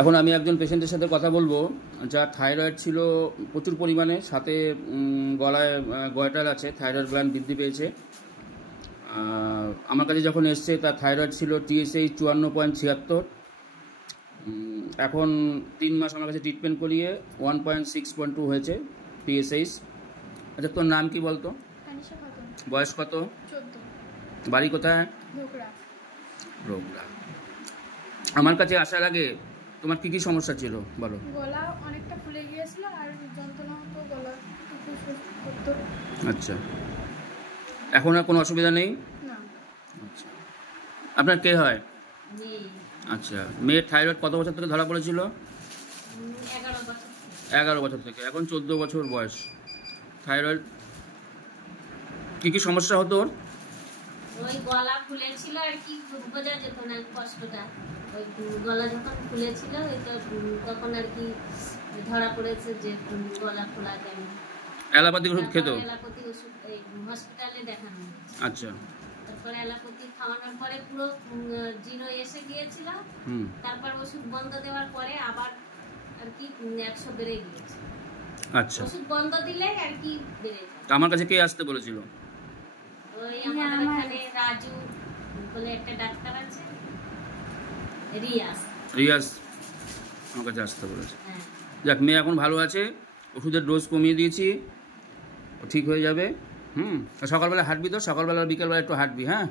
এখন আমি একজন পেশেন্টের সাথে কথা বলবো, যার থাইরয়েড ছিল প্রচুর পরিমাণে, সাথে গলায় গয়টাল আছে, থাইরয়েড গ্ল্যান্ড বৃদ্ধি পেয়েছে। আমার কাছে যখন এসছে তার থাইরয়েড ছিল TSH 54.76। এখন 3 মাস আমার কাছে ট্রিটমেন্ট করিয়ে 1.6.2 হয়েছে TSH। আচ্ছা, তোর নাম কি বলতো? বয়স কত? 14। বাড়ি কোথায়? রোগড়া। আমার কাছে আসার আগে তোমার কি কি সমস্যা ছিল বলো? গলা অনেকটা ফুলে গিয়েছিল আর যন্ত্রণা হতো, গলা করতো। আচ্ছা, এখন আর কোনো অসুবিধা নেই? না। আচ্ছা, আপনার কে হয়? আচ্ছা, মেয়ের থাইরয়েড কত বছর থেকে ধরা পড়েছিল? 11 বছর থেকে। এখন 14 বছর বয়স। থাইরয়েড কি কি সমস্যা হতো ওর? ওই গলা ফুলেছিল আর কি, বোঝা যেত না কষ্টটা। ওই গলা যখন ফুলেছিল তখন আর কি ধরা পড়েছে যে গলা ফোলা কেমন। অ্যালোপ্যাথিক ওষুধ খেত? অ্যালোপ্যাথিক ওষুধ এই হসপিটালে দেখানো। আচ্ছা। তারপরে অ্যালোপ্যাথিক খাওয়ানোর পরে পুরো জিরো এসে গিয়েছিল। তারপর ওষুধ বন্ধ দেওয়ার পরে আবার আর কি 100 বেড়ে গিয়েছে। আচ্ছা, ওষুধ বন্ধ দিলে আর কি বেড়ে যায়। আমার কাছে কে আসতে বলেছিল? ওই আমাদের এখানে রাজু বলে একটা ডাক্তার আছে, রিয়াজ আমার কাছে আসতে বলেছে। হ্যাঁ। যাক, মেয়ে এখন ভালো আছে, ওষুধের ডোজ কমিয়ে দিয়েছি, ঠিক হয়ে যাবে। সকালবেলা হাঁটবি তো? সকালবেলা বিকেলবেলা একটু হাঁটবি, হ্যাঁ?